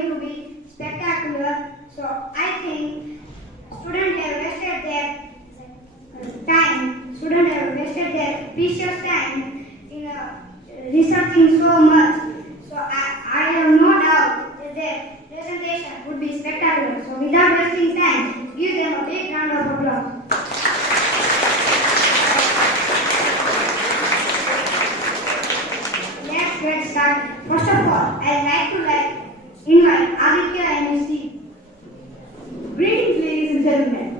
going to be spectacular. So I think students have wasted their time. Students have wasted their precious time in researching so much. So I have no doubt that their presentation would be spectacular. So without wasting time, give them a big round of applause. Let's get started. First of all, I'd like to invite Aditya and his team. Greetings, ladies and gentlemen.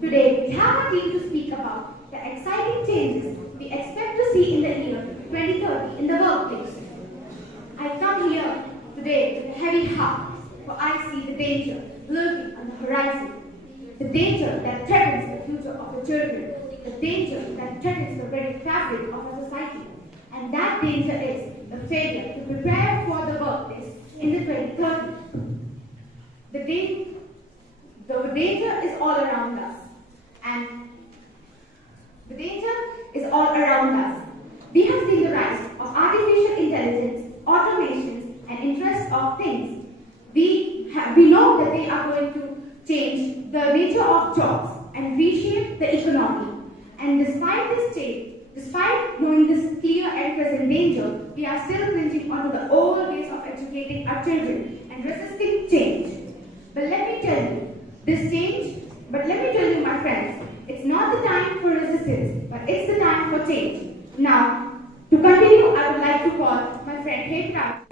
Today we have a team to speak about the exciting changes we expect to see in the year 2030 in the workplace. I come here today with a heavy heart, for I see the danger lurking on the horizon. The danger that threatens the future of the children. The danger that threatens the very fabric of our society. And that danger is the failure to prepare for the workplace in the 2030s. The danger is all around us. And the danger is all around us. We have seen the rise of artificial intelligence, automations, and interest of things. We know that they are going to change the nature of jobs and reshape the economy. And despite this change, despite knowing this clear and present danger, we are still clinging onto the old ways of educating our children and resisting change. But let me tell you, my friends, it's not the time for resistance, but it's the time for change. Now, to continue, I would like to call my friend Devarsh.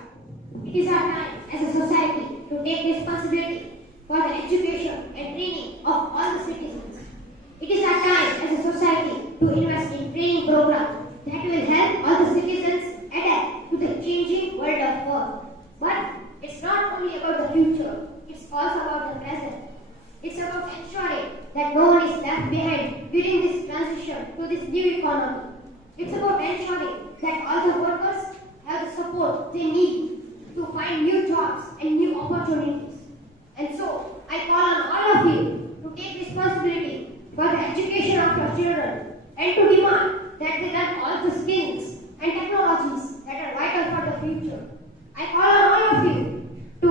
It is our time as a society to take responsibility for the education and training of all the citizens. It is our time as a society to invest in training programs that will help all the citizens adapt to the changing world of work. But it's not only about the future, it's also about the present. It's about ensuring that no one is left behind during this transition to this new economy. It's about ensuring that all the workers have the support they need to find new jobs and new opportunities. And so, I call on all of you to take responsibility for the education of your children and to demand that they learn all the skills and technologies that are vital for the future. I call on all of you to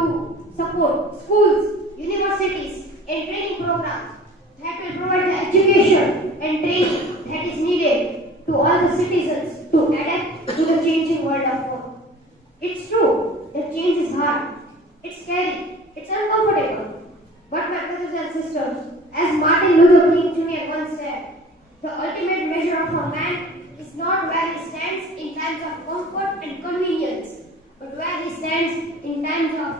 support schools, universities, and training programs that will provide the education and training that is needed to all the citizens to adapt to the changing world of work. It's true that change is hard, it's scary, it's uncomfortable. But my brothers and sisters, as Martin Luther King Jr. once said, the ultimate measure of a man is not where he stands in times of comfort and convenience, but where he stands in times of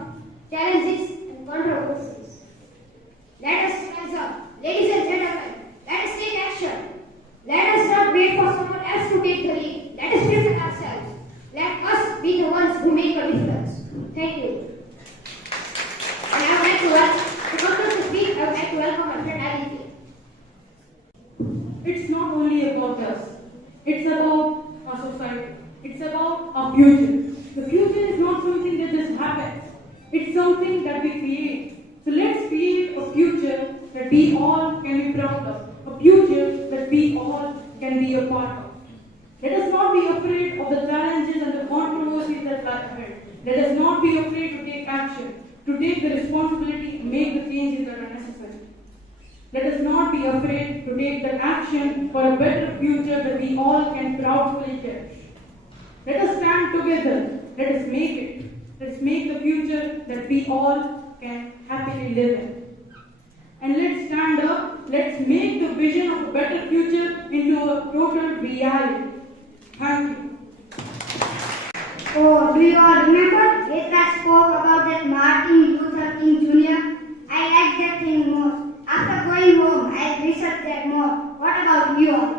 challenges and controversies. Let us rise up, ladies and gentlemen. Let us take action. Let us not wait for someone else to take the lead. Let us prepare ourselves. Let us be the ones who make a difference. Thank you. And I would like to conclude the speech. I would like to welcome my friend Aditya. It's not only about us. It's about our society. It's about our future. The future is not something that just happens. It's something that we create. So let's create a future that we all can be proud of. A future that we all can be a part of. Let us not be afraid of the challenges and the controversies that lie ahead. Let us not be afraid to take action, to take the responsibility and make the changes that are necessary. Let us not be afraid to take the action for a better future that we all can proudly cherish. Let us stand together. Let us make it. Let us make the future that we all can happily live in. And let's stand up. Let's make the vision of a better future into a total reality. Thank you. Oh, do you all remember Devarsh spoke about that Martin Luther King Jr.? I like that thing more. After going home, I researched that more. What about you all?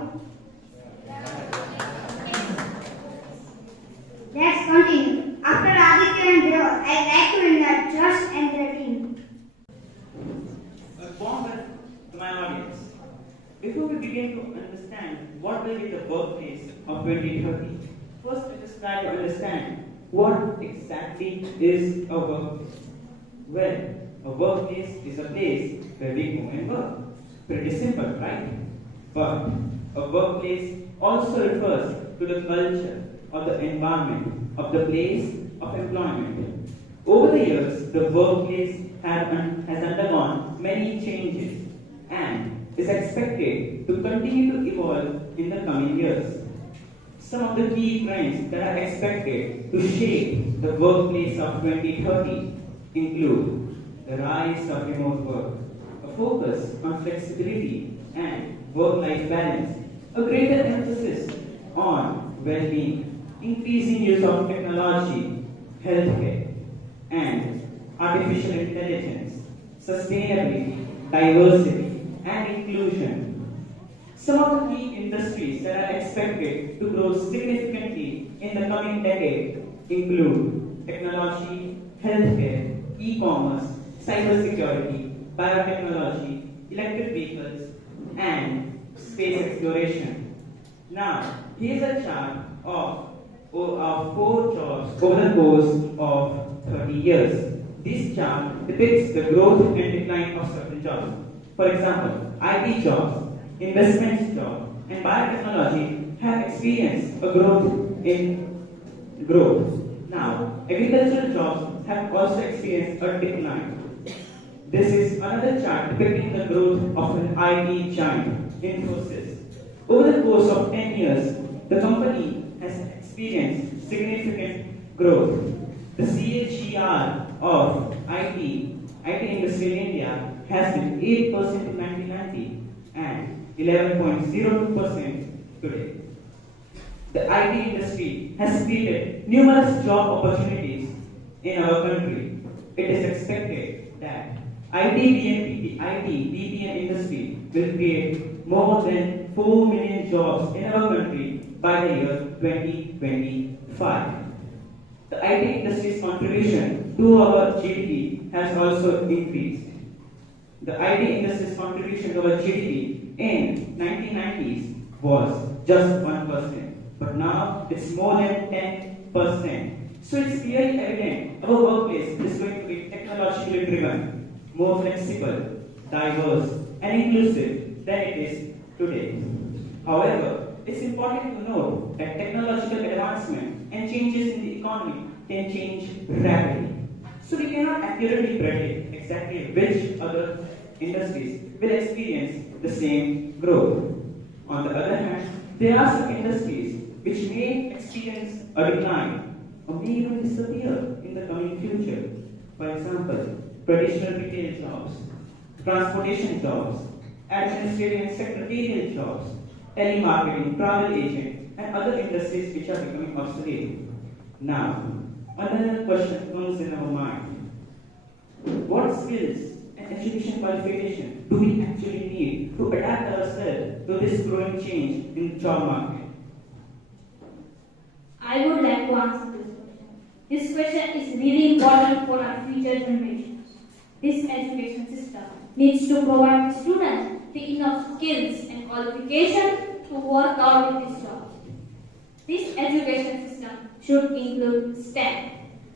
Let's continue. After Aditya and Devarsh, I'd like to invite Josh and their team. A warm welcome to my audience. Before we begin to understand what will be the workplace of 2030, first let us try to understand what exactly is a workplace. Well, a workplace is a place where we go and work. Pretty simple, right? But a workplace also refers to the culture or the environment of the place of employment. Over the years, the workplace has undergone many changes and is expected to continue to evolve in the coming years. Some of the key trends that are expected to shape the workplace of 2030 include the rise of remote work, a focus on flexibility and work-life balance, a greater emphasis on well-being, increasing use of technology, healthcare, and artificial intelligence, sustainability, diversity, and inclusion. Some of the key industries that are expected to grow significantly in the coming decade include technology, healthcare, e-commerce, cybersecurity, biotechnology, electric vehicles, and space exploration. Now, here's a chart of 4 jobs over the course of 30 years. This chart depicts the growth and decline of certain jobs. For example, IT jobs, investment jobs, and biotechnology have experienced a growth. Now, agricultural jobs have also experienced a decline. This is another chart depicting the growth of an IT giant, Infosys. Over the course of 10 years, the company has experienced significant growth. The CAGR of IT industry in India has been 8% in 1990 and 11.02% today. The IT industry has created numerous job opportunities in our country. It is expected that the IT BPM industry will create more than 4 million jobs in our country by the year 2025. The IT industry's contribution to our GDP has also increased. The IT industry's contribution to our GDP in 1990s was just 1%, but now it's more than 10%. So it's clearly evident our workplace is going to be technologically driven, more flexible, diverse, and inclusive than it is today. However, it's important to note that technological advancement and changes in the economy can change rapidly. So we cannot accurately predict exactly which other industries will experience the same growth. On the other hand, there are some industries which may experience a decline or may even disappear in the coming future. For example, traditional retail jobs, transportation jobs, administrative and secretarial jobs, telemarketing, travel agent, and other industries which are becoming obsolete. Now, another question comes in our mind. What skills and education qualification do we actually need to adapt ourselves to this growing change in the job market? I would like to answer this question. This question is really important for our future generations. This education system needs to provide students with enough skills and qualifications to work out in this job. This education system should include STEM,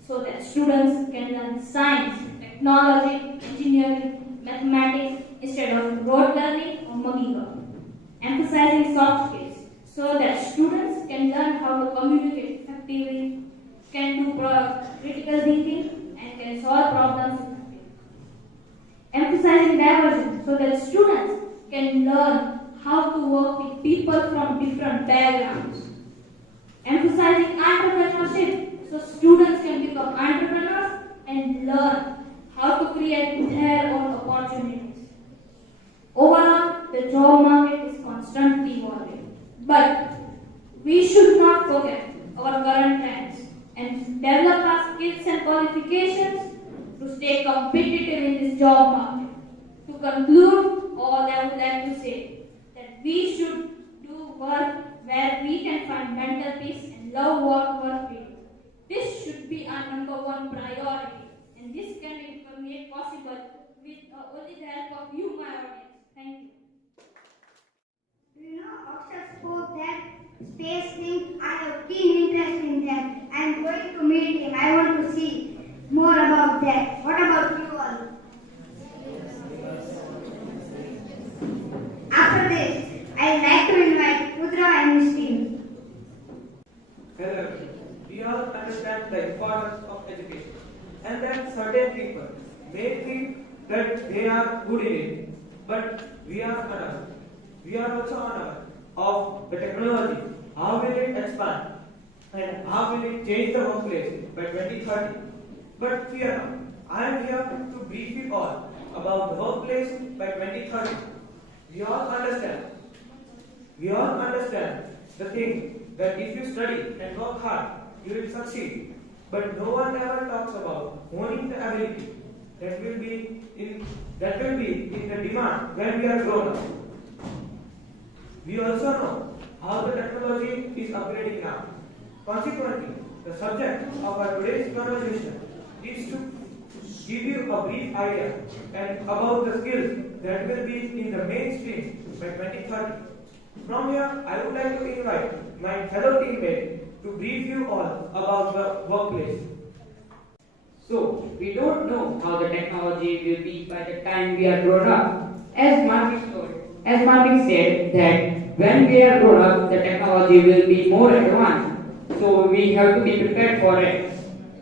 so that students can learn science, technology, engineering, mathematics instead of rote learning or mugging up. Emphasizing soft skills, so that students can learn how to communicate effectively, can do critical thinking, and can solve problems effectively. Emphasizing diversity, so that students can learn how to work with people from different backgrounds. Emphasizing entrepreneurship, so students can become entrepreneurs and learn how to create their own opportunities. Overall, the job market is constantly evolving, but we should not forget our current trends and develop our skills and qualifications to stay competitive in this job market. To conclude, all I would like to say that we should do work where we can find mental peace and love what work we do. This should be our #1 priority, and this can be made possible with only the help of you, my audience. Thank you. You know, Akshay spoke that space thing. I have keen interest in that. I am going to meet him. I want to see more about that. What about you all? After this, I would like to invite Rudra and his team. Hello. We all understand the importance of education and the certain people may think that they are good in it, but we are unaware. We are also unaware of the technology, how will it expand and how will it change the workplace by 2030. But fear not, I am here to brief you all about the workplace by 2030. We all understand the thing that if you study and work hard, you will succeed. But no one ever talks about owning the ability that will be in the demand when we are grown up. We also know how the technology is upgrading now. Consequently, the subject of our today's conversation is to give you a brief idea and about the skills that will be in the mainstream by 2030. From here, I would like to invite my fellow teammates to brief you all about the workplace. So, we don't know how the technology will be by the time we are grown up. As Marvin said that when we are grown up, the technology will be more advanced. So, we have to be prepared for it.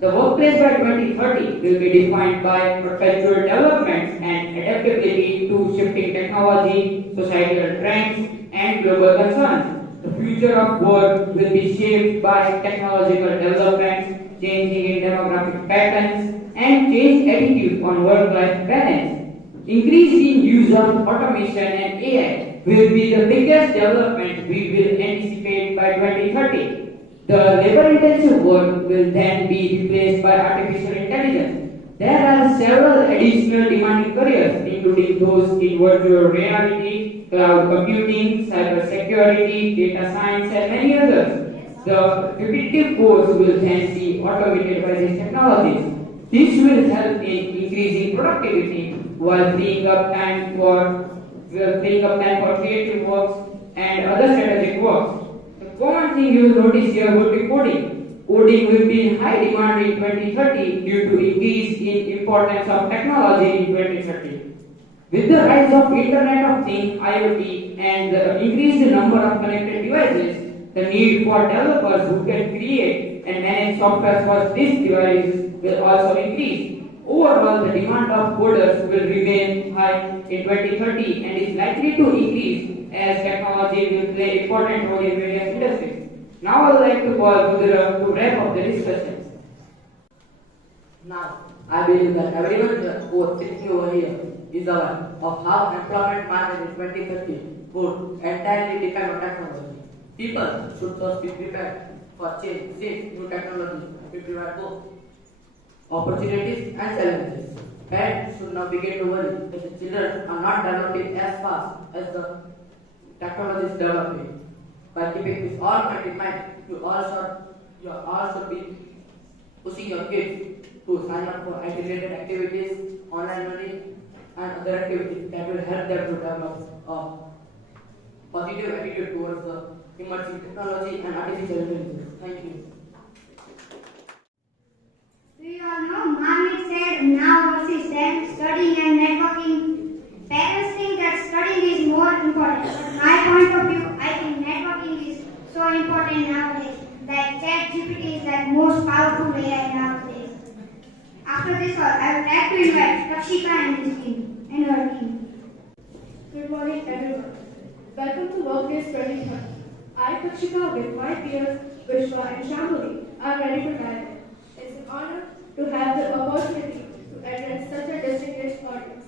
The workplace by 2030 will be defined by perpetual development and adaptability to shifting technology, societal trends, and global concerns. The future of work will be shaped by technological developments, changing in demographic patterns, and changed attitude on work-life balance. Increasing use of automation and AI will be the biggest development we will anticipate by 2030. The labor-intensive work will then be replaced by artificial intelligence. There are several additional demanding careers, including those in virtual reality, cloud computing, cybersecurity, data science, and many others. The repetitive course will then be automated by these technologies. This will help in increasing productivity while freeing up time for creative works and other strategic works. The common thing you will notice here would be coding. Coding will be in high demand in 2030 due to increase in importance of technology in 2030. With the rise of Internet of Things, IoT, and the increased number of connected devices, the need for developers who can create and manage software for these devices will also increase. Overall, the demand of coders will remain high in 2030 and is likely to increase as technology will play an important role in various industries. Now I would like to call Rudra to wrap up the discussion. Now, I believe that everyone here who is sitting over here is aware of how employment market in 2030 would entirely depend on technology. People should thus be prepared for change since new technology will provide both opportunities and challenges. Parents should now begin to worry that the children are not developing as fast as the technology is developing. By keeping this all in mind, you all should be pushing your kids to sign up for IT-related activities, online learning, and other activities that will help them to develop a positive attitude towards the emerging technology and artificial intelligence. Thank you. Do you all know Marmit said now versus then, studying and networking? Parents think that studying is more important. But my point of view, I think networking is so important nowadays. That ChatGPT is the most powerful AI nowadays. After this all, I would like to invite Rakshika and his team and her team. Good morning, everyone. Welcome to Workplace 2030. I, Rakshika, with my peers Vishwa and Shambhavi, are ready to dive in. It's an honor to have the opportunity to address such a distinguished audience.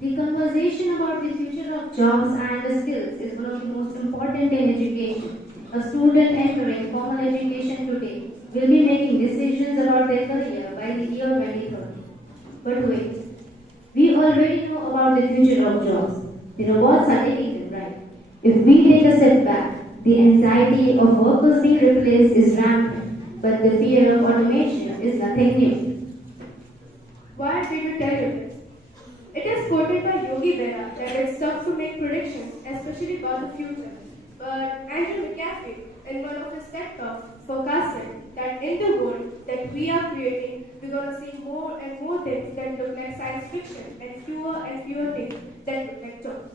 The conversation about the future of jobs and the skills is one of the most important in education. A student entering formal education today will be making decisions about their career by the year 2030. But wait, we already know about the future of jobs. The robots are taking them right. If we take a step back, the anxiety of workers being replaced is rampant, but the fear of automation is nothing new. Why did you tell you this? It is quoted by Yogi Berra that it's tough to make predictions, especially about the future. But Andrew McAfee, in one of his TED Talks, forecasted that in the world that we are creating, we're going to see more and more things that look like science fiction and fewer things that look like jobs.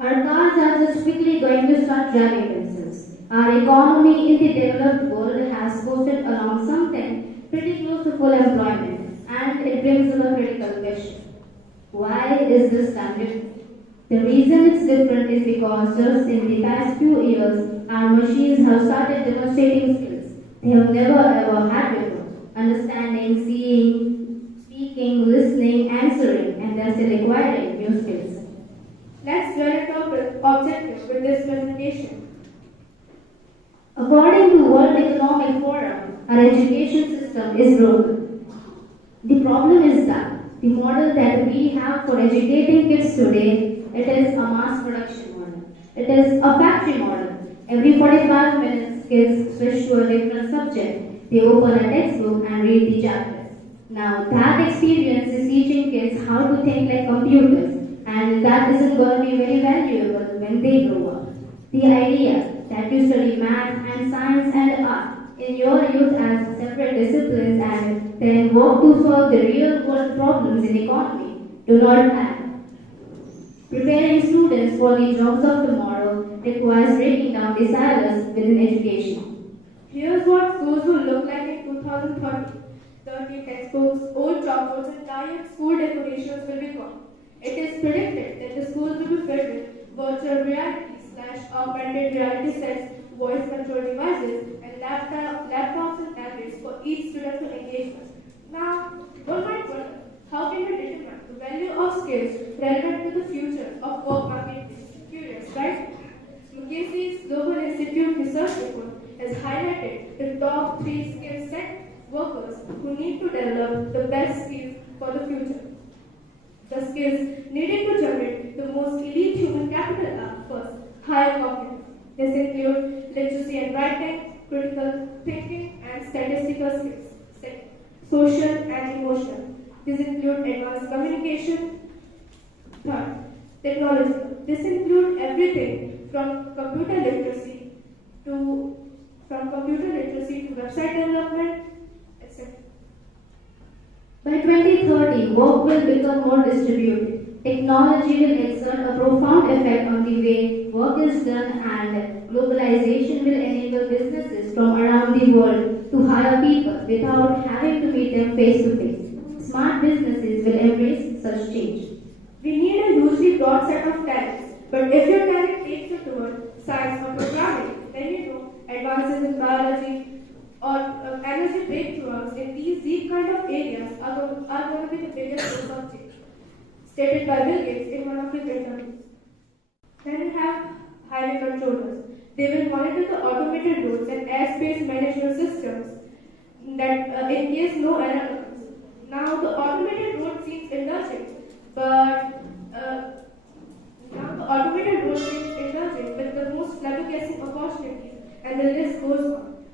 Our cars are just quickly going to start driving themselves. Our economy in the developed world has posted along something pretty close to full employment, and it brings up a critical question. Why is this time different? The reason it's different is because just in the past few years, our machines have started demonstrating skills they have never ever had before. Understanding, seeing, speaking, listening, answering, and they're still acquiring new skills. Let's learn a objective with this presentation. According to World Economic Forum, our education system is broken. The problem is that the model that we have for educating kids today, it is a mass production model. It is a factory model. Every 45 minutes, kids switch to a different subject. They open a textbook and read the chapters. Now, that experience is teaching kids how to think like computers, and that isn't going to be very valuable when they grow up. The idea that you study math and science and art in your youth as separate disciplines and then work to solve the real world problems in economy do not add. Preparing students for the jobs of tomorrow requires breaking down the silos within education. Here's what schools will look like in 2030. 30 textbooks, old chalkboards, and tired school decorations will be gone. It is predicted that the schools will be filled with virtual reality / augmented reality sets, voice control devices, and laptops and tablets for each student to engage with. Now, one might wonder, how can we determine the value of skills relevant to the future of work market? Curious, right? McKinsey's Global Institute research report has highlighted the top 3 skill set workers who need to develop the best skills for the future. The skills needed to generate the most elite human capital are first, higher cognitive. This includes literacy and writing, critical thinking, and statistical skills. Second, social and emotional. These include advanced communication. Third, technological. This includes everything from computer literacy to website development, etc. By 2030, work will become more distributed. Technology will exert a profound effect on the way work is done, and globalization will enable businesses from around the world to hire people without having to meet them face to face. Smart businesses will embrace such change. We need a hugely broad set of talents, but if your talent takes you toward science or programming, then you know advances in biology or energy breakthroughs in these deep kind of areas are going to be the biggest source of change, stated by Bill Gates in one of his interviews. Then we have highway controllers. They will monitor the automated roads and airspace management systems that in case no error occurs. Now the automated road seems indulgent, but with the most flabbergasting opportunities, and the list goes on.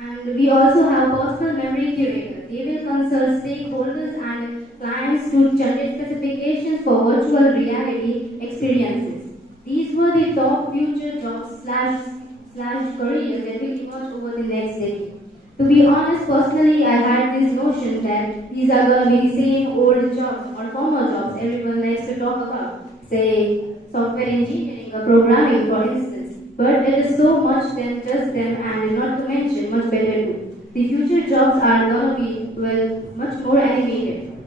And we also have personal memory curators. They will consult stakeholders and clients to generate specifications for virtual reality experiences. These were the top future jobs slash careers that will emerge over the next decade. To be honest, personally, I had this notion that these are going to be the same old jobs or former jobs everyone likes to talk about, say software engineering or programming, for instance. But it is so much than just them, and not to mention much better too. The future jobs are going to be, well, much more animated.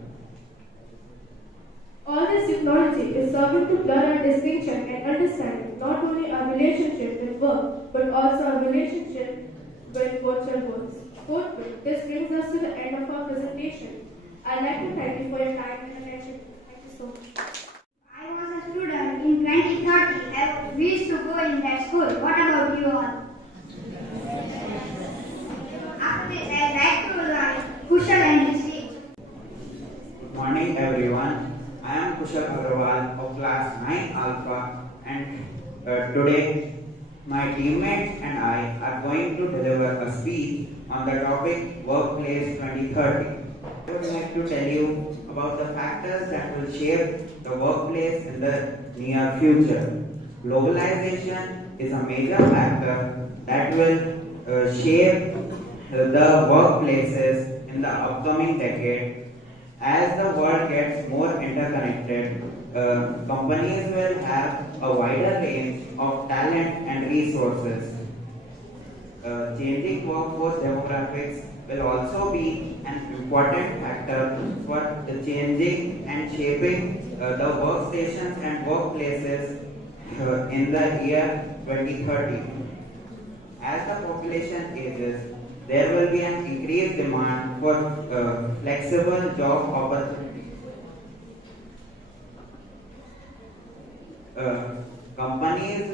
All this technology is serving to blur our distinction and understanding not only our relationship with work, but also our relationship with virtual worlds. Fourth, this brings us to the end of our presentation. I'd like to thank you for your time and attention. Thank you so much. I was a student in 2030. I wish to go in that school. What about you all? After this, I'd like to learn Kushal and his team. Good morning, everyone. I am Kushal Agrawal of class 9 Alpha, and today my teammates and I are going to deliver a speech on the topic Workplace 2030. I would like to tell you about the factors that will shape the workplace in the near future. Globalization is a major factor that will shape the workplaces in the upcoming decade, As the world gets more interconnected, companies will have a wider range of talent and resources. Changing workforce demographics will also be an important factor for the changing and shaping the workstations and workplaces in the year 2030. As the population ages, there will be an increased demand for flexible job opportunities. Companies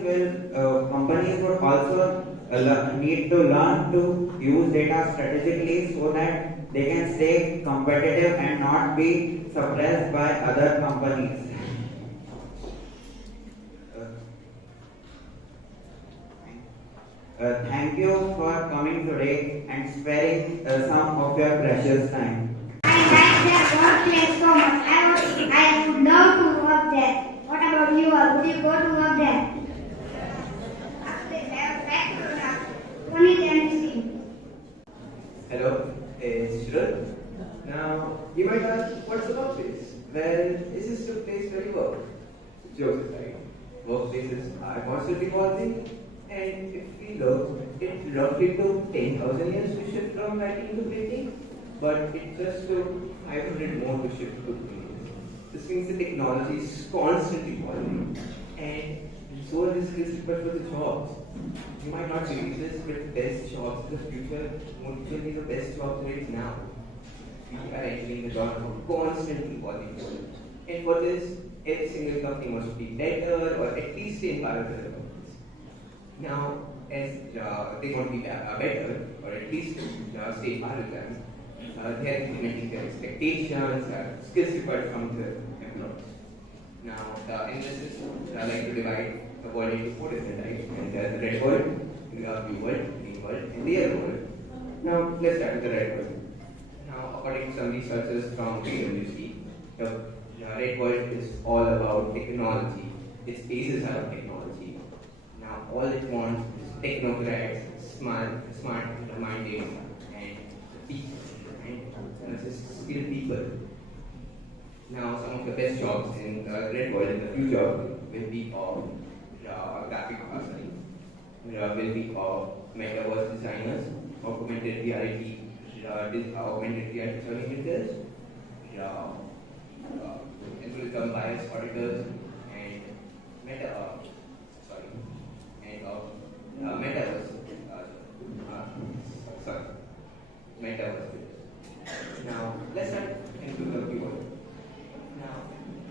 would also need to learn to use data strategically so that they can stay competitive and not be suppressed by other companies. Thank you for coming today and sparing some of your precious time. I like that workplace so much. I would love to work there. What about you all? Would you go to work there? Hello, it's Shrut. Now, you might ask, what's a workplace? Well, this is the place where you work. Jokes aside, workplaces are constantly evolving, and if we look, it roughly took 10,000 years to shift from writing to printing, but it just took 500 more to shift to printing. This means the technology is constantly evolving, and so are the skills required for the jobs. You might not believe this, but the best jobs in the future won't be the best jobs right now. We are entering the job of a constantly evolving world. And for this, every single company must be better or at least stay in par with other companies. Now, as they want to be better or at least stay in par with them, they are implementing their expectations, skills required from the employees. Now, in this system, I like to divide the world into four different types. And there's the red world, the blue world, green world, and the yellow world. Now, let's start with the red world. Now, according to some researchers from PwC, the red world is all about technology. Its bases are on technology. Now, all it wants is technocrats, smart-minded, and people, and just skilled people. Now, some of the best jobs in the red world in the future will be of graphic design, will be of metaverse designers, augmented reality services, algorithm bias auditors, and metaverse. Now, let's start into the viewer. Now,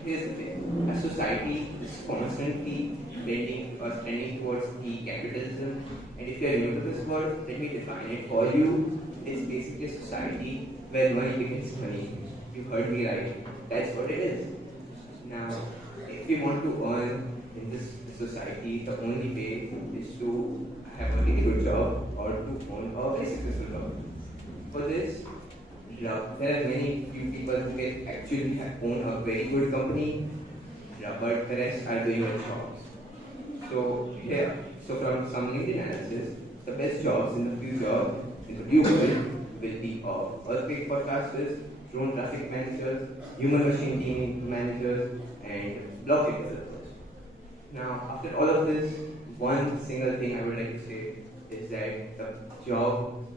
here's the thing: a society is constantly bending or trending towards e-capitalism, and if you are new to this word, let me define it for you. It's basically a society where money becomes money. You heard me right. That's what it is. Now, if we want to earn in this society, the only way is to have a really good job or to own a very successful job. For this, there are many few people who can actually own a very good company, but the rest are doing good jobs. So from some LinkedIn analysis, the best jobs in the future in the blue world will be of earthquake forecasters, drone traffic managers, human machine team managers, and blockchain developers. Now, after all of this, one single thing I would like to say is that the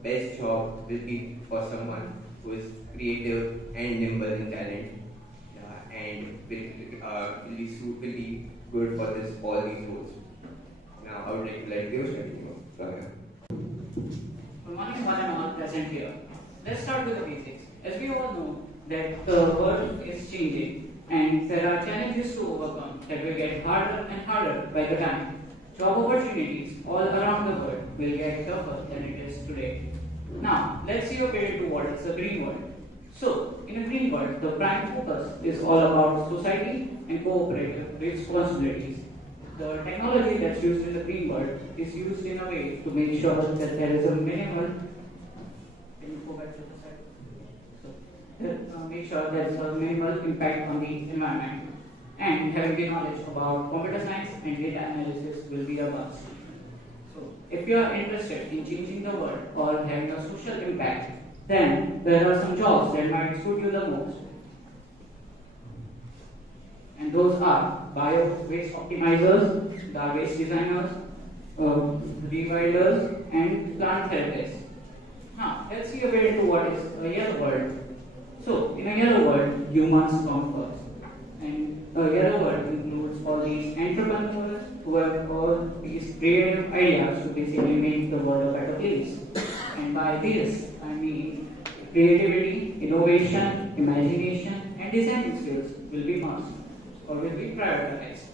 best job will be for someone who is creative and nimble in talent, and will be good for all these roles. Now, I would like to let Devarsh continue from here. Good morning, one and all present here. Let's start with the basics. As we all know that the world is changing and there are challenges to overcome that will get harder and harder by the time. Job opportunities all around the world will get tougher than it is today. Now, let's see a bit into what is the green world. So, in a green world, the prime focus is all about society and cooperative responsibilities. The technology that's used in the green world is used in a way to make sure that there is a minimal. Can you go back to the slide? So, make sure there is a minimal impact on the environment. And having the knowledge about computer science and data analysis will be a must. So, if you are interested in changing the world or having a social impact, then there are some jobs that might suit you the most. And those are bio-waste optimizers, garbage designers, rewilders, and plant therapists. Now, let's see a bit into what is a yellow world. So, in a yellow world, humans come first. And a yellow world includes all these entrepreneurs who have all these creative ideas to basically make the world a better place. And by this, I mean creativity, innovation, imagination, and design skills will be must or will be prioritized.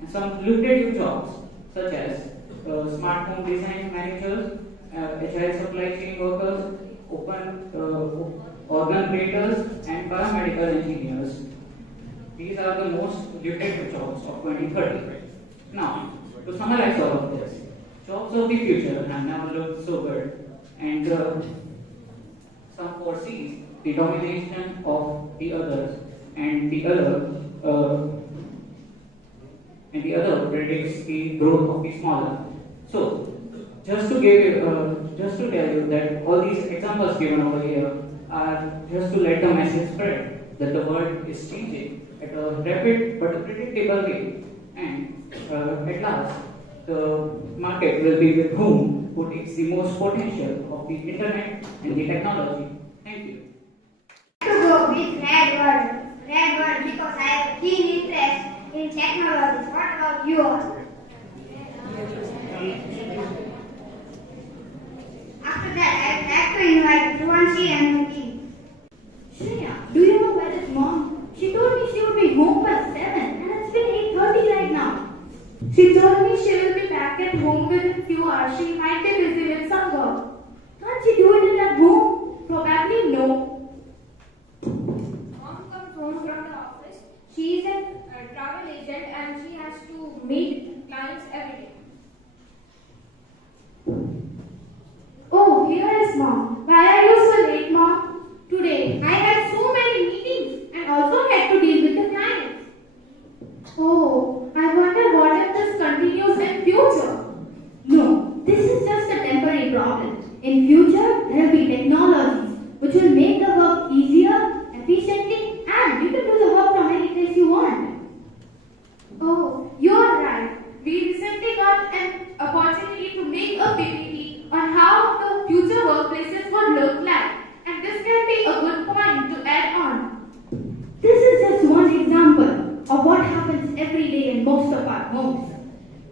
And some lucrative jobs such as smart home design managers, agile supply chain workers, organ creators, and biomedical engineers. These are the most lucrative jobs of 2030. Now, to summarize all of this, jobs of the future have never looked so good, and some foresees the domination of the others, and the other predicts the growth of the smaller. So, just to tell you that all these examples given over here are just to let the message spread that the world is changing at a rapid but a predictable way, and at last the market will be with who takes the most potential of the internet and the technology. Thank you. To go with red word because I have keen interest in technology. What about yours? After that, I would like to invite Dhwanit and me. Shreya, do you know where is mom? She told me she would be home by 7 and it's been 8:30 right now. She told me she will be back at home within few hours. She might be busy with some work. Can't she do it at home? Probably no. Mom comes home from the office. She is a travel agent and she has to meet clients every day. Oh, here is mom. Why are you so late, mom? Today I had so many meetings and also had to deal with the clients. Oh, I wonder what if this continues in future. No, this is just a temporary problem. In future, there will be technologies which will make the work easier, efficiently, and you can do the work from any place you want. Oh, you're right. We recently got an opportunity to make a PPT on how the future workplaces would look like, and this can be a good point to add on. This is just one example of what happens every day in most of our homes.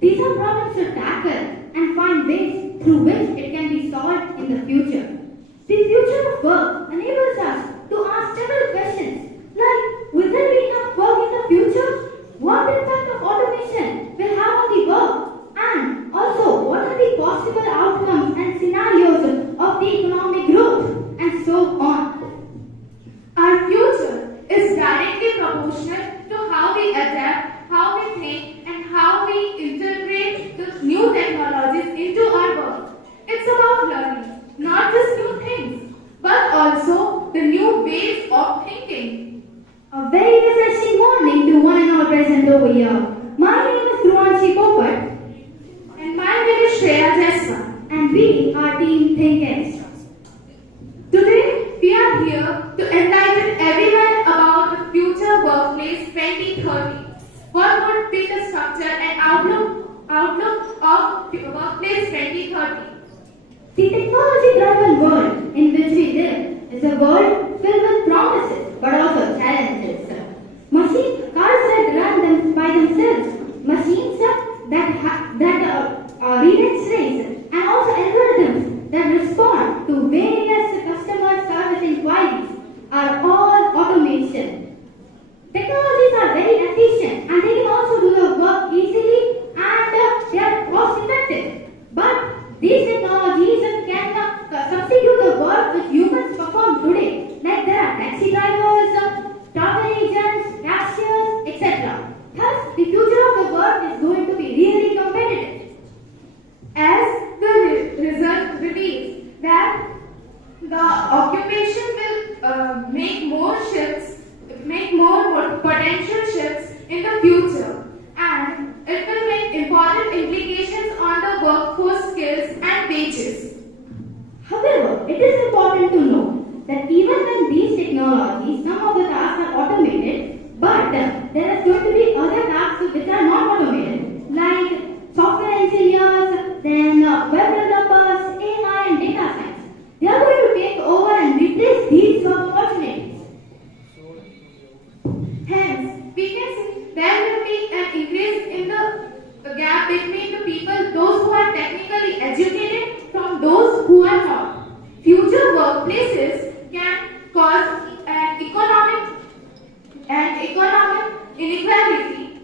These are problems to tackle and find ways through which it can be solved in the future. The future of work enables us to ask several questions like, will there be enough work in the future? What impact of automation will have on the work? And also, what are the possible outcomes and scenarios of the economic growth? And so on. Our future is directly proportional to how we adapt, how we think, and how we integrate the new technologies into our work. It's about learning, not just new things, but also the new ways of thinking. A very refreshing morning to one and all present over here. My name is Dhwanit And my name is Shreya, and we are Team Thinkers. Today, we are here to enlighten everyone about the future workplace 2030. What would be the structure and outlook of the workplace 2030? The technology-driven world in which we live is a world filled with promises but also challenges. Cars that run them by themselves, machines that read X-rays, and also algorithms that respond to various customer service inquiries are all automation. Technologies are very efficient and they can also do the work easily and they are cost effective. But these technologies can substitute the work which humans perform today. Like there are taxi drivers, travel agents, cashiers, etc. Thus, the future of the work is going to be really competitive. As the result reveals that the occupation will make more potential shifts in the future, and it will make important implications on the workforce skills and wages. However, it is important to know that even when these technologies, some of the tasks are automated, but there is going to be other tasks which are not automated, like software engineers, then web developers, AI and data science. They are going to take over and replace these job opportunities. Hence, we can see there will be an increase in the gap between the people, those who are technically educated from those who are not. Future workplaces can cause an economic inequality.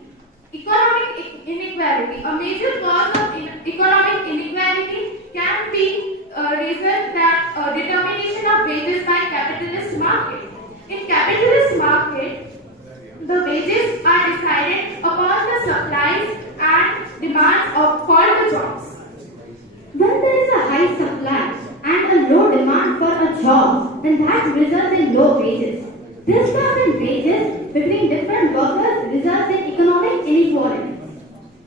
Economic inequality. A major cause of economic inequality can be reason that determination of wages by capitalist market. In capitalist market, the wages are decided upon the supplies and demands for the jobs. When there is a high supply and a low demand for a job, then that results in low wages. This gap in wages between different workers results in economic inequality.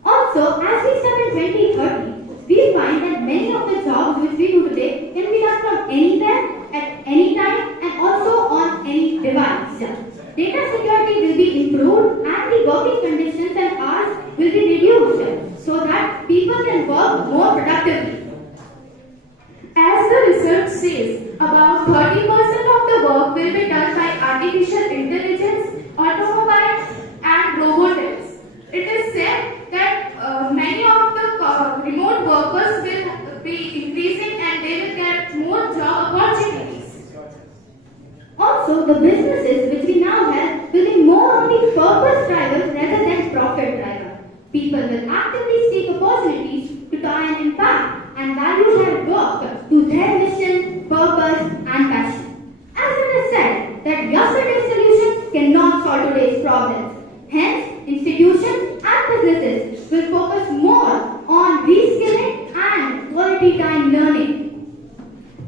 Also, as we step in 2030, we find that many of the jobs which we do today can be done from anywhere, at any time, and also on any device. Data security will be improved and the working conditions and hours will be reduced so that people can work more productively. As the research says, about 30% of the work will be done by artificial intelligence, automobiles, and robotics. It is said that many of the remote workers will be increasing and they will get more job opportunities. Also, the businesses which we now have will be more on the purpose drivers rather than profit driver. People will actively seek opportunities to tie an impact and value their work to their mission, purpose, and passion. As it is said that yesterday's solutions cannot solve today's problems. Hence, institutions and businesses will focus more on reskilling and quality time learning.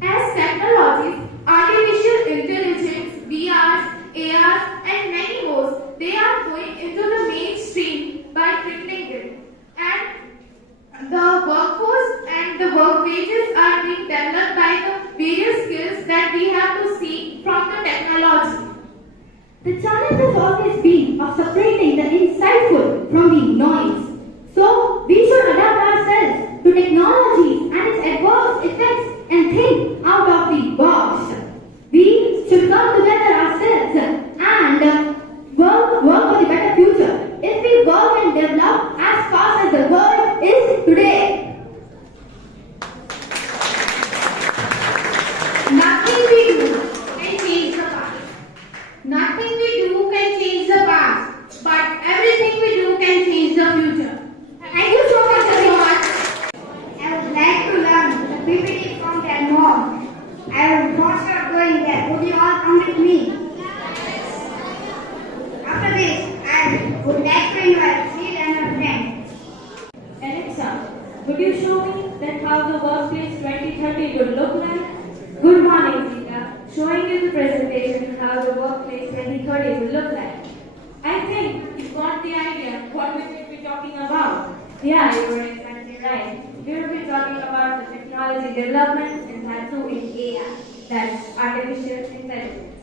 As technologies, artificial intelligence, VR, AR, and many more, they are going into the mainstream by tripling it. And the workforce and the work wages are being developed by the various skills that we have to see from the technology. The challenge has always been of separating the insightful from the noise. So, we should adapt ourselves to technology and its adverse effects and think out of the box. We should come together ourselves and work for the better future. If we work and develop as fast as the world is today. Nothing we do can change the past. Nothing we do can change the past. But everything we do can change the future. Thank you so much, everyone. I would like to learn the PPT from their mom. I will not stop going there. Would you all come with me? After this, I would like to invite Sid and her friend. Alexa, would you show me that how the workplace 2030 would look like? Good morning, Zita. Showing you the presentation how the workplace 2030 will look like. I think you got the idea what we will be talking about. Yeah, you were exactly right. We will be talking about the technology development and that too in AI, that's artificial intelligence.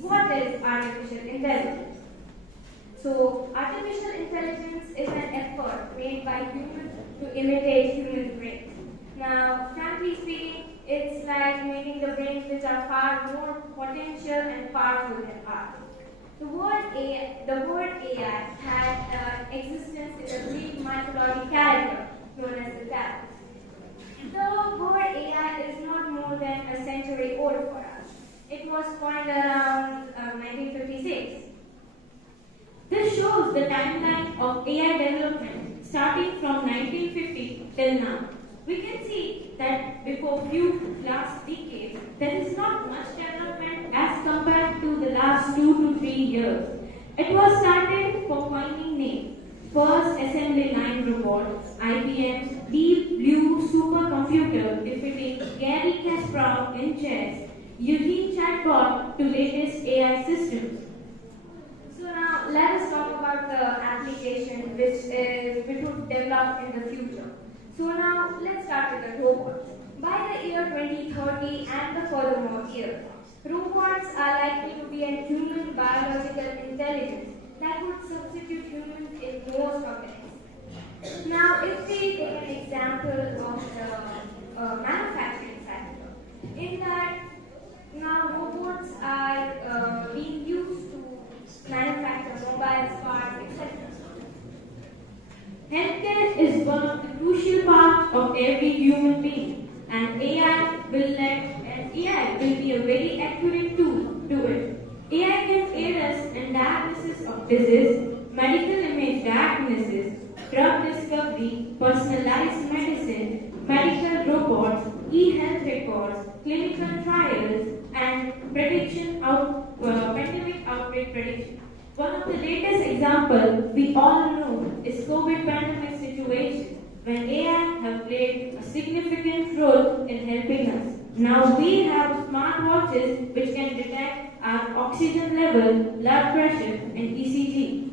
What is artificial intelligence? So, artificial intelligence is an effort made by humans to imitate human brains. Now, frankly speaking, it's like making the brains which are far more potential and powerful than ours. The word AI had existence in the Greek mythology character known as the Devarsh. The word AI is not more than a century old for us. It was coined around 1956. This shows the timeline of AI development starting from 1950 till now. We can see that before few last decades, there is not much development as compared to the last 2 to 3 years. It was started for coining name. First assembly line robot, IBM's Deep Blue supercomputer defeating Gary Kasparov in chess, using chatbot to latest AI systems. So now let us talk about the application which would develop in the future. So now let's start with the robots. By the year 2030 and the furthermore years, be a human biological intelligence that would substitute humans in most of the cases. Now, if we take an example of the manufacturing sector, in that now robots are being used to manufacture mobiles, cars, etc. Healthcare is one of the crucial parts of every human being, and AI will be a very accurate tool to it. AI can aid us in diagnosis of disease, medical image diagnosis, drug discovery, personalized medicine, medical robots, e-health records, clinical trials, and pandemic outbreak prediction. One of the latest examples we all know is COVID pandemic situation, when AI have played a significant role in helping us. Now we have smartwatches which can detect our oxygen level, blood pressure, and ECG.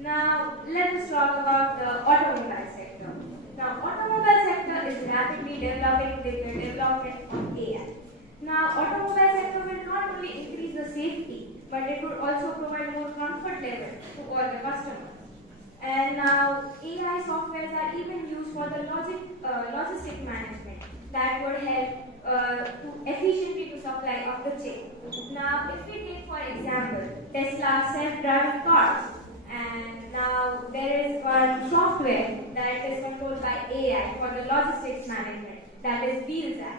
Now, let us talk about the automobile sector. Now, automobile sector is rapidly developing with the development of AI. Now, automobile sector will not only increase the safety, but it would also provide more comfort level to all the customers. And now, AI softwares are even used for the logistic management that would help to efficiently to supply of the chain. Now, if we take for example Tesla self-driving cars, and now there is one software that is controlled by AI for the logistics management, that is WheelsApp.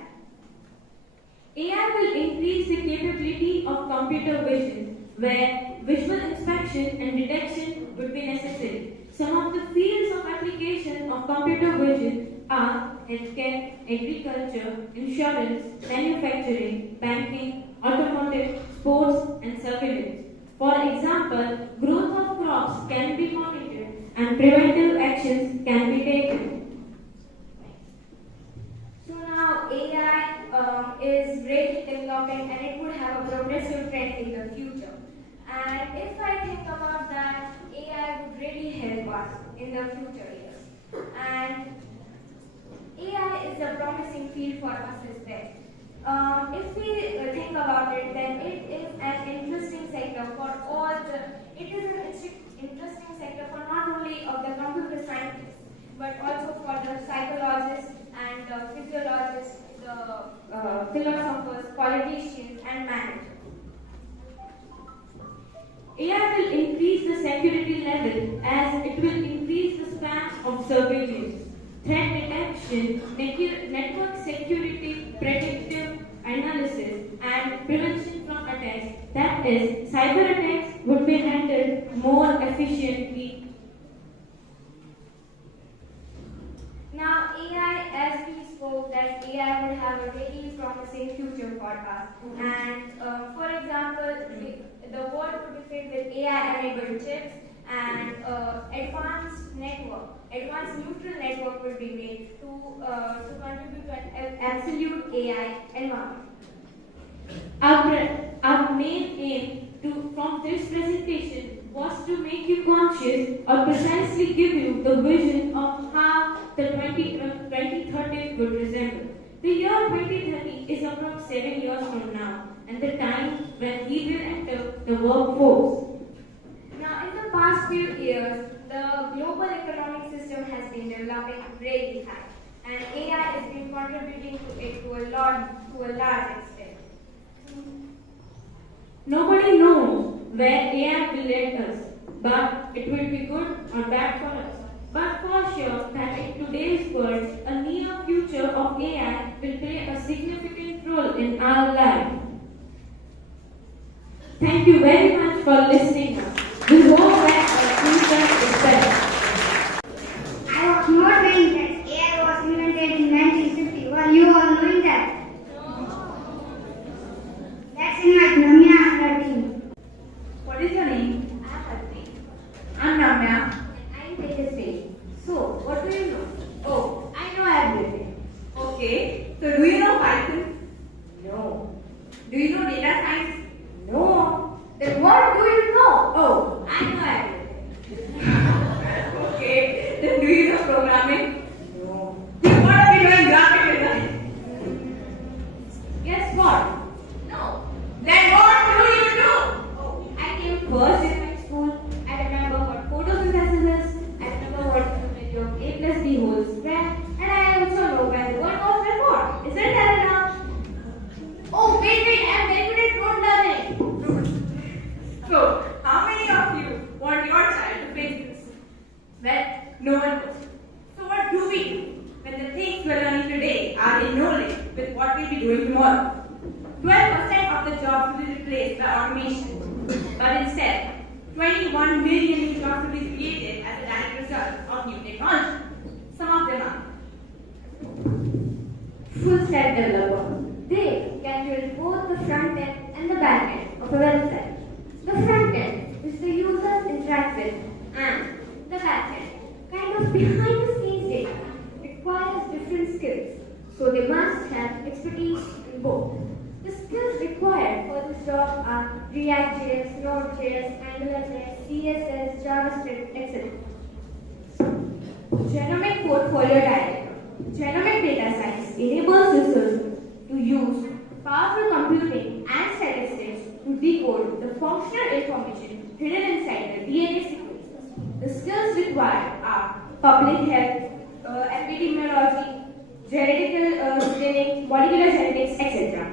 AI will increase the capability of computer vision, where visual inspection and detection would be necessary. Some of the fields of application of computer vision are healthcare, agriculture, insurance, manufacturing, banking, automotive, sports, and surveillance. For example, growth of crops can be monitored and preventive actions can be taken. So now AI is greatly developing and it would have a progressive trend in the future. And if I think about that, AI would really help us in the future years. And AI is a promising field for us as well. If we think about it, then it is an interesting sector for all the. It is an interesting sector for not only of the computer scientists, but also for the psychologists and the physiologists, the philosophers, politicians, and managers. AI will increase the security level as it will increase the span of surveillance, threat detection, network security, predictive analysis, and prevention from attacks. That is, cyber attacks would be handled more efficiently. Now, AI, as we spoke, that AI would have a very promising future for us. And for example, the world would be filled with AI-enabled chips and advanced neutral network will be made to contribute to an absolute AI environment. Our main aim from this presentation was to make you conscious or precisely give you the vision of how the 2030 would resemble. The year 2030 is about 7 years from now, and the time when we will enter the workforce. Now, in the past few years, the global economic system has been developing really high, and AI has been contributing to it to a large extent. Nobody knows where AI will lead us, but it will be good or bad for us. But for sure that in today's world, a near future of AI will play a significant role in our life. Thank you very much for listening us. We hope that our future is better. I was not knowing that AI was invented in 1950. Were you all knowing that? Let's invite Namya and her team. What is your name? I am Aditi. I'm Ramya. I am Tejasvi. So, what do you know? Oh, I know everything. Okay, so do you know Python? No. Do you know data science? No. Then what do you know? Oh, I know everything. Okay, then do you know programming? No. Then what are we doing graphic design? Guess what? No. Then what do you we'll be doing tomorrow. 12% of the jobs will be replaced by automation, but instead, 21 million new jobs will be created as a direct result of new technology. Some of them are Full stack developer. They can build both the front end and the back end of a website. The front end, which the users interact with, and the back end, kind of behind the scenes data, requires different skills, so they must have expertise in both. The skills required for this job are React.js, Node.js, AngularJS, CSS, JavaScript, etc. Genomic Portfolio Director. Genomic data science enables researchers to use powerful computing and statistics to decode the functional information hidden inside the DNA sequences. The skills required are public health, epidemiology, genetical screening, molecular genetics, etc.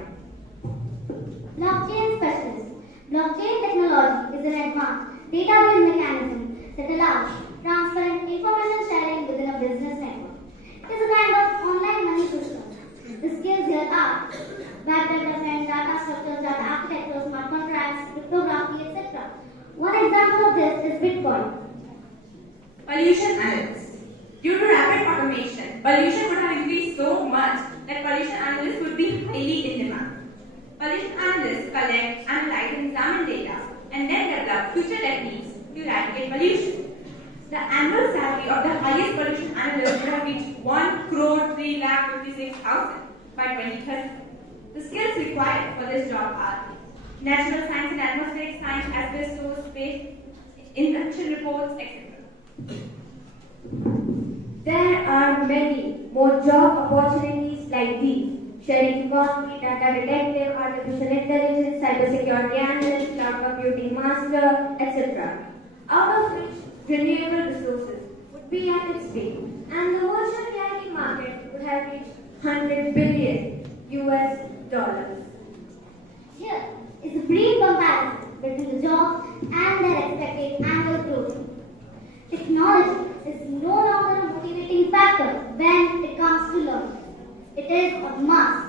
Blockchain specialist. Blockchain technology is an advanced database mechanism that allows transparent information sharing within a business network. It is a kind of online money system. The skills here are web development, data structures, data architecture, smart contracts, cryptography, etc. One example of this is Bitcoin. Pollution analysts. Due to rapid automation, pollution would have increased so much that pollution analysts would be highly in demand. Pollution analysts collect, analyze, and examine data and then develop future techniques to eradicate pollution. The annual salary of the highest pollution analyst would have reached 1,356,000 by 2030. The skills required for this job are natural science and atmospheric science, asbestos, space, induction reports, etc. There are many more job opportunities like these: sharing economy, data detective, artificial intelligence, cybersecurity analyst, cloud computing master, etc. Out of which renewable resources would be at its peak, and the virtual reality market would have reached $100 billion US. Here is a brief comparison between the jobs and their expected annual growth. Technology is no longer a motivating factor when it comes to learning. It is a must.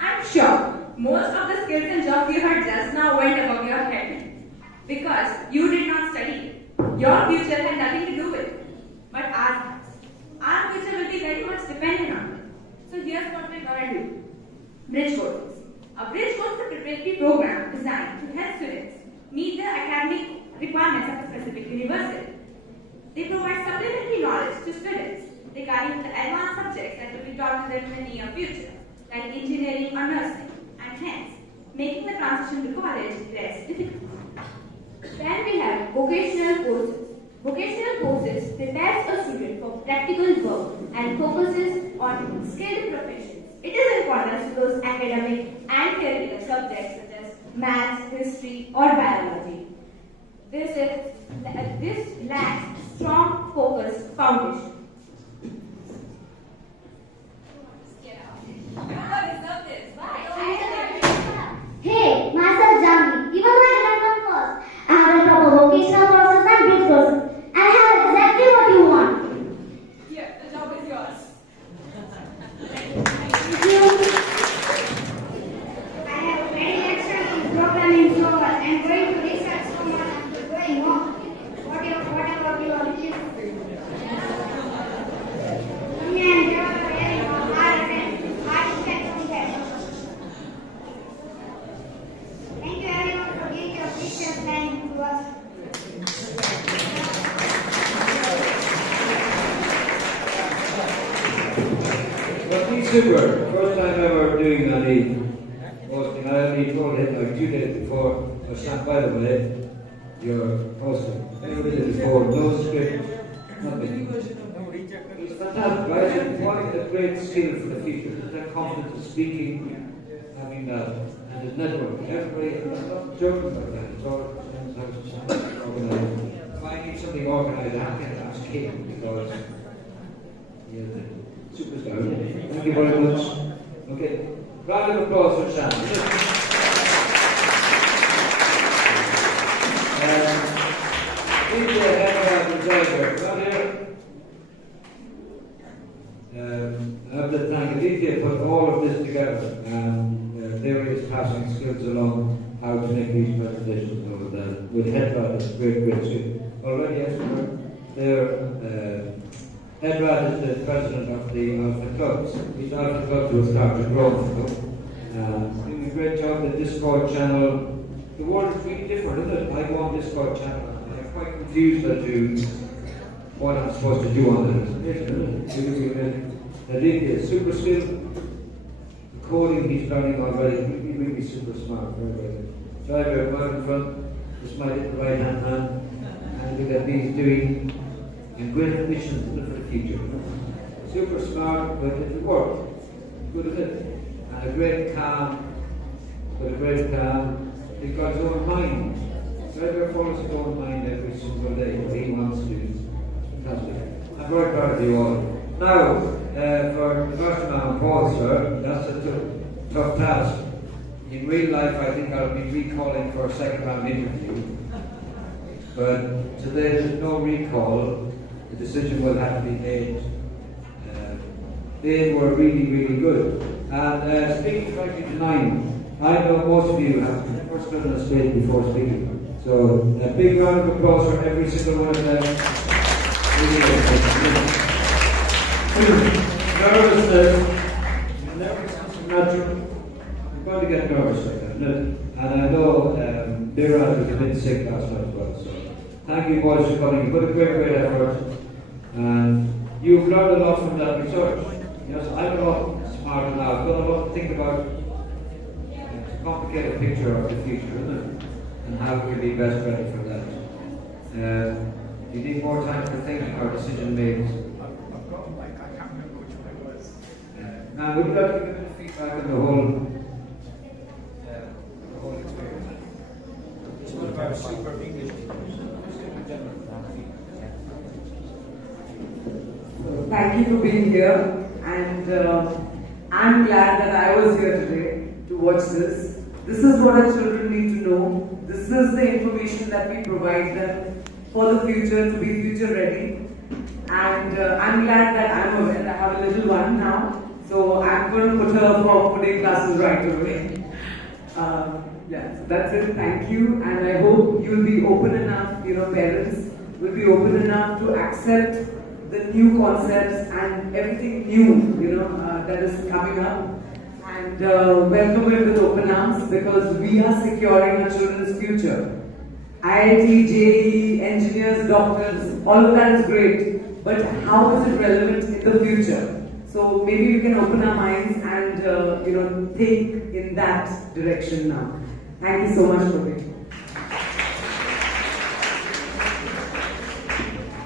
I'm sure most of the skills and jobs you heard just now went above your head because you did not study. Your future had nothing to do with it. But our future will be very much dependent on it. So here's what we're going to do. Bridge courses. A bridge course is a preparatory program designed to help students meet the academic requirements of a specific university. They provide supplementary knowledge to students regarding the advanced subjects that will be taught to them in the near future, like engineering or nursing, and hence making the transition to college less difficult. Then we have vocational courses. Vocational courses prepares a student for practical work and focuses on skilled professions. It is important to those academic and theoretical subjects such as maths, history, or biology. This lacks strong focused foundation. Hey, myself Janvi. Even though I did not come first, I have a proper vocational courses and bridge courses. And I have exactly what you want. Here, the job is yours. Thank you. I have very excellent programming so much. I am going to research so much and going on. Whatever you are looking for. Me and Devarsh are very hard and architect. Thank you everyone for giving your precious time to us. But he's super. First time ever doing any posting. I only told him like 2 days before. I stand by the way, your posting. Never did it before. No script, nothing. It's fantastic, right? What is a great skill for the future? That confidence of speaking, having that, and the network. Everybody, I'm not joking about that. It's all organized. If I need something organized, I can't ask him because he is the superstar. Thank you very much. Okay. Round of applause for Sam. Please have a driver. Round here. I have the thank you. they put all of this together, and there is passing skills along how to make these presentations over there with Headrod is great skill. Already, yes, their Headrod is the president of the Alpha Clubs. These Alpha Clubs will start to grow now. Doing a great job. The Discord channel. The world is really different, isn't it? I go on Discord channel and I'm quite confused as to what I'm supposed to do on it. It's super skill. The coding he's learning already, really super smart, very good. Driver right in front, this my little right hand man, and look at these doing and great ambitions for the future. Super smart, but it will work. Good at it. And a great calm, he's got his own mind. Driver follows his own mind every single day, what he wants to do. Fantastic. I'm very proud of you all. Now, for the first man, Paul, sir, that's a tough task. In real life, I think I'll be recalling for a second round interview. But today, there's no recall. The decision will have to be made. They were really good. And speaking frankly tonight, I know most of you have never stood on a stage before speaking. So a big round of applause for every single one of them. Nervousness is natural. You're going to get nervous like that, isn't it? And I know Devarsh was a bit sick last night as well. So thank you boys for coming. You put a great effort. And you've learned a lot from that research. Yes, I'm a lot smarter now. I've got a lot to think about. It's a complicated picture of the future, isn't it? And how we can be best ready for that. You need more time to think or decision making. Now, would you like to give a bit of feedback on the whole experience? It's not about super English. Thank you for being here, and I'm glad that I was here today to watch this. This is what our children need to know. This is the information that we provide them for the future, to be future ready. And I'm glad that I'm aware. I have a little one now, so I'm going to put her for putting classes right away. Yeah, so that's it. Thank you, and I hope you'll be open enough. Parents will be open enough to accept the new concepts and everything new, that is coming up. And welcome it with open arms, because we are securing our children's future. IIT, JEE, engineers, doctors, all of that is great. But how is it relevant in the future? So maybe we can open our minds and think in that direction now. Thank you so much for being here.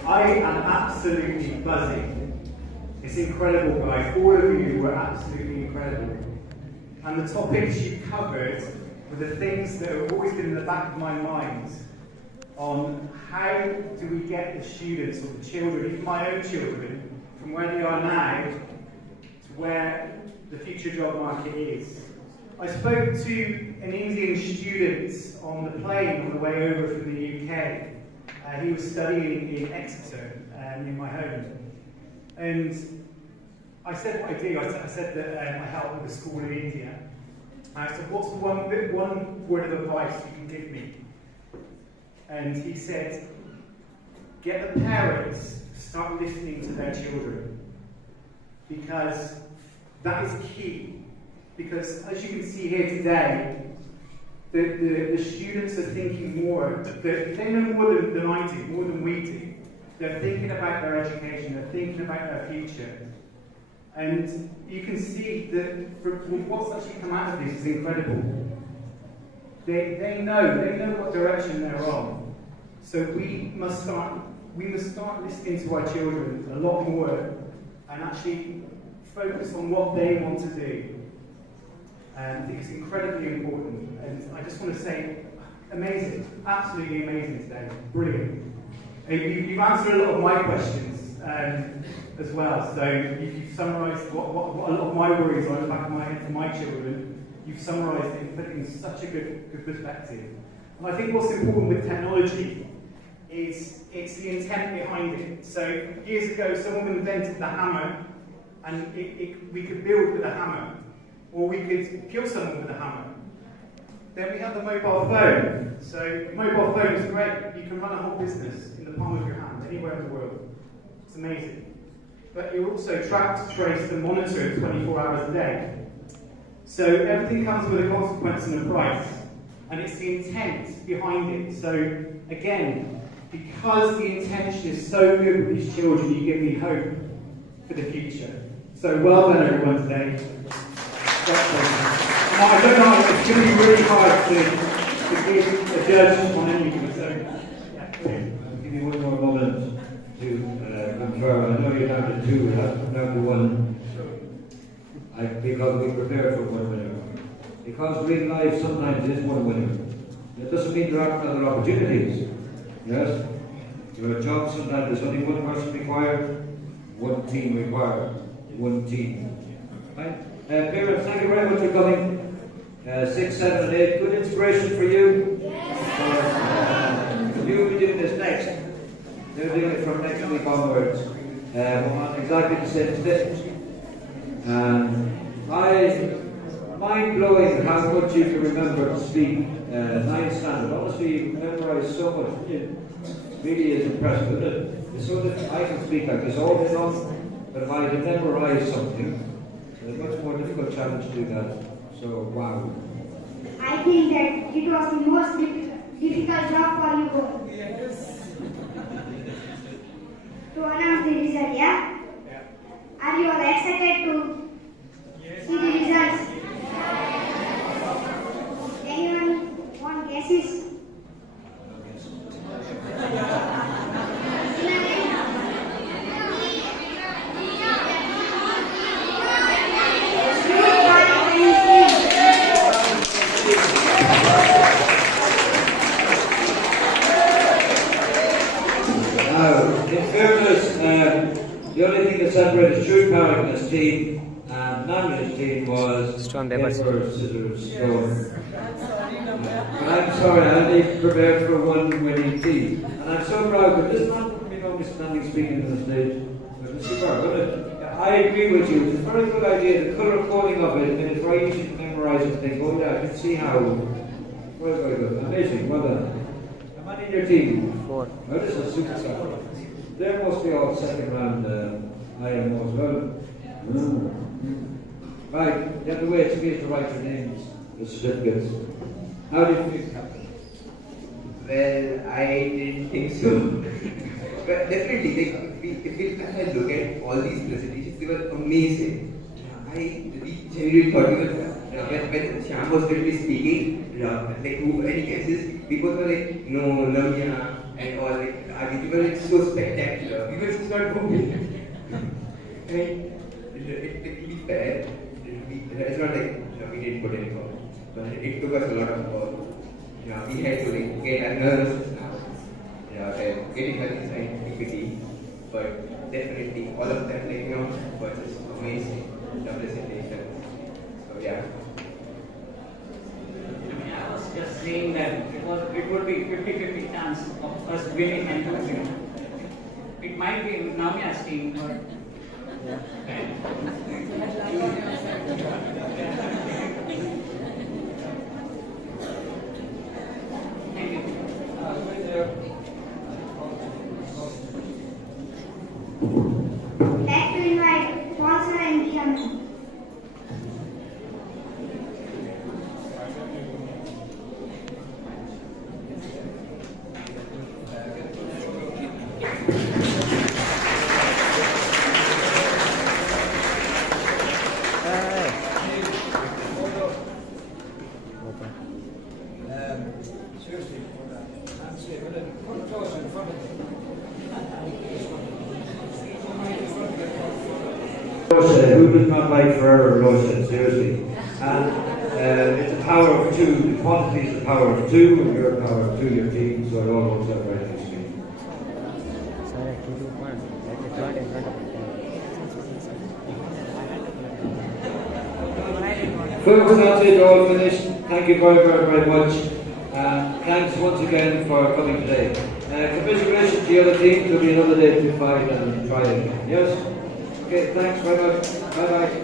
I am absolutely buzzing. It's incredible, guys. All of you were absolutely incredible. And the topics you covered were the things that have always been in the back of my mind on how do we get the students or the children, even my own children, from where they are now to where the future job market is. I spoke to an Indian student on the plane on the way over from the UK. He was studying in Exeter, near my home. And I said what I do. I said that I help with a school in India. And I said, what's the one word of advice you can give me? And he said, get the parents to start listening to their children. Because that is key. Because as you can see here today, the students are thinking more. They know more than I do, more than we do. They're thinking about their education, they're thinking about their future. And you can see that what's actually come out of this is incredible. They know what direction they're on. So we must start listening to our children a lot more and actually focus on what they want to do. I think it's incredibly important. And I just want to say, amazing, absolutely amazing today, brilliant. You've answered a lot of my questions as well. So you've summarised what a lot of my worries are in the back of my head for my children. You've summarised it and put it in such a good perspective. And I think what's important with technology is it's the intent behind it. So years ago, someone invented the hammer, and we could build with a hammer, or we could kill someone with a hammer. Then we have the mobile phone. So mobile phone is great. You can run a whole business in the palm of your hand, anywhere in the world. It's amazing. But you're also tracked, traced, and monitored 24 hours a day. So everything comes with a consequence and a price. And it's the intent behind it. So again, because the intention is so good with these children, you give me hope for the future. So well done everyone today. Now, I don't know, it's going to be really hard to give a judge on anything, so yeah, I'll give you one more moment to confirm. I know you're down to two, we'll have to come down to one. Because we prepared for one winner. Because real life sometimes is one winner. It doesn't mean there aren't other opportunities. Yes? Your job sometimes there's only one person required, one team required, one team. Right? Parents, thank you very much for coming. 6, 7, and 8, good inspiration for you. Yes. You'll be doing this next. They're doing it from next week onwards. On exactly the same stage. And mind-blowing how much you can remember to speak 9th standard. Honestly, you memorize so much. It really is impressive, isn't it? It's so that I can speak like this all day long, but if I had memorized something, it's a much more difficult challenge to do that. So, wow. I think that it was the most difficult job for you both. Yes. To announce the result, yeah? Are you all excited to see the results? Anyone want guesses? The only thing that separated Shrut Parikh and his team and Namya's team was paper, scissors, stone. But I'm sorry, I only prepared for one winning team. And I'm so proud, but this is not me only standing speaking on the stage. But it's superb, isn't it? I agree with you, it's a very good idea, the colour coding of it, and it's very easy to memorise and think, oh yeah, I can see how. Very, very good. Amazing, well done. How many in your team? 4. Oh, this is super sad. They're mostly all second round IMO as well. Right, you have to wait to me to write your names, the certificates. How do you feel, Captain? Well, I didn't think so. But definitely, if we kind of look at all these presentations, they were amazing. I genuinely thought when Shyam was going to be speaking, like any guesses, people were like, no, Lamia, and all, like, we were like so spectacular. We were just not moving. I mean, to be fair, it's not like we didn't put in effort, but it took us a lot of effort. We had to like get our nerves now. Getting her inside PPT, but definitely all of them, were just amazing representation. So yeah. I was just saying that it would be 50-50 chance of us winning and losing. It might be Namia's team, but Thank you. Like to invite Sponsor and Chairman. Who does not like Ferrero Rocher, seriously? And it's a power of 2, the quantity is a power of 2, and you're a power of 2, your team, so it all works out very nicely. Folks, that's it, all finished. Thank you very, very, very much. Thanks once again for coming today. Commiserations to the other team, there'll be another day to fight and try again. Yes? Okay. Okay, thanks very much. Bye-bye.